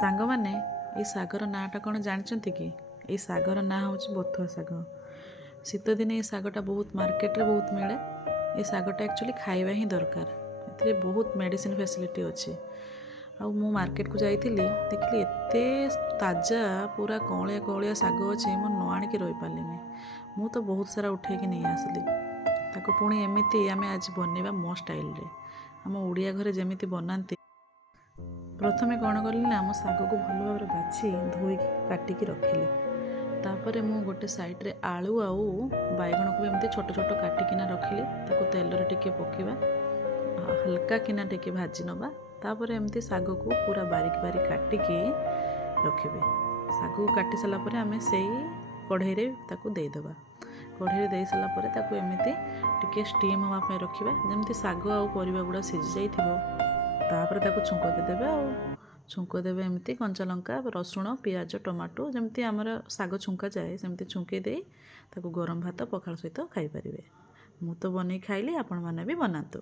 ସାଙ୍ଗମାନେ ଏଇ ଶାଗର ନାଁଟା କ'ଣ ଜାଣିଛନ୍ତି କି? ଏଇ ଶାଗର ନାଁ ହେଉଛି ବଥୁଆ ଶାଗ। ଶୀତଦିନେ ଏଇ ଶାଗଟା ବହୁତ ମାର୍କେଟରେ ବହୁତ ମିଳେ। ଏ ଶାଗଟା ଆକ୍ଚୁଆଲି ଖାଇବା ହିଁ ଦରକାର। ଏଥିରେ ବହୁତ ମେଡ଼ିସିନ ଫ୍ୟାସିଲିଟି ଅଛି। ଆଉ ମୁଁ ମାର୍କେଟକୁ ଯାଇଥିଲି, ଦେଖିଲି ଏତେ ତାଜା ପୁରା କଅଁଳିଆ କଅଁଳିଆ ଶାଗ ଅଛି, ମୁଁ ନ ଆଣିକି ରହିପାରିଲିନି। ମୁଁ ତ ବହୁତ ସାରା ଉଠେଇକି ନେଇ ଆସିଲି। ତାକୁ ପୁଣି ଏମିତି ଆମେ ଆଜି ବନେଇବା ମୋ ଷ୍ଟାଇଲରେ, ଆମ ଓଡ଼ିଆ ଘରେ ଯେମିତି ବନାନ୍ତି। ପ୍ରଥମେ କ'ଣ କଲି ନା, ଆମ ଶାଗକୁ ଭଲ ଭାବରେ ବାଛି ଧୋଇକି କାଟିକି ରଖିଲି। ତାପରେ ମୁଁ ଗୋଟେ ସାଇଡ଼୍ରେ ଆଳୁ ଆଉ ବାଇଗଣକୁ ବି ଏମିତି ଛୋଟ ଛୋଟ କାଟିକିନା ରଖିଲି। ତାକୁ ତେଲରେ ଟିକେ ପକାଇବା, ହାଲକା କିନା ଟିକେ ଭାଜି ନେବା। ତାପରେ ଏମିତି ଶାଗକୁ ପୁରା ବାରିକ ବାରିକ କାଟିକି ରଖିବେ। ଶାଗକୁ କାଟି ସାରିଲା ପରେ ଆମେ ସେଇ କଢ଼େଇରେ ତାକୁ ଦେଇଦେବା। କଢ଼େଇରେ ଦେଇ ସାରିଲା ପରେ ତାକୁ ଏମିତି ଟିକେ ଷ୍ଟିମ୍ ହେବା ପାଇଁ ରଖିବା, ଯେମିତି ଶାଗ ଆଉ ପରିବା ଗୁଡ଼ା ସିଝି ଯାଇଥିବ। ତାପରେ ତାକୁ ଛୁଙ୍କ ଦେଇଦେବେ। ଆଉ ଛୁଙ୍କ ଦେବେ ଏମିତି କଞ୍ଚା ଲଙ୍କା, ରସୁଣ, ପିଆଜ, ଟମାଟୋ, ଯେମିତି ଆମର ଶାଗ ଛୁଙ୍କା ଯାଏ ସେମିତି ଛୁଙ୍କେଇ ଦେଇ ତାକୁ ଗରମ ଭାତ ପଖାଳ ସହିତ ଖାଇପାରିବେ। ମୁଁ ତ ବନେଇ ଖାଇଲି, ଆପଣମାନେ ବି ବନାନ୍ତୁ।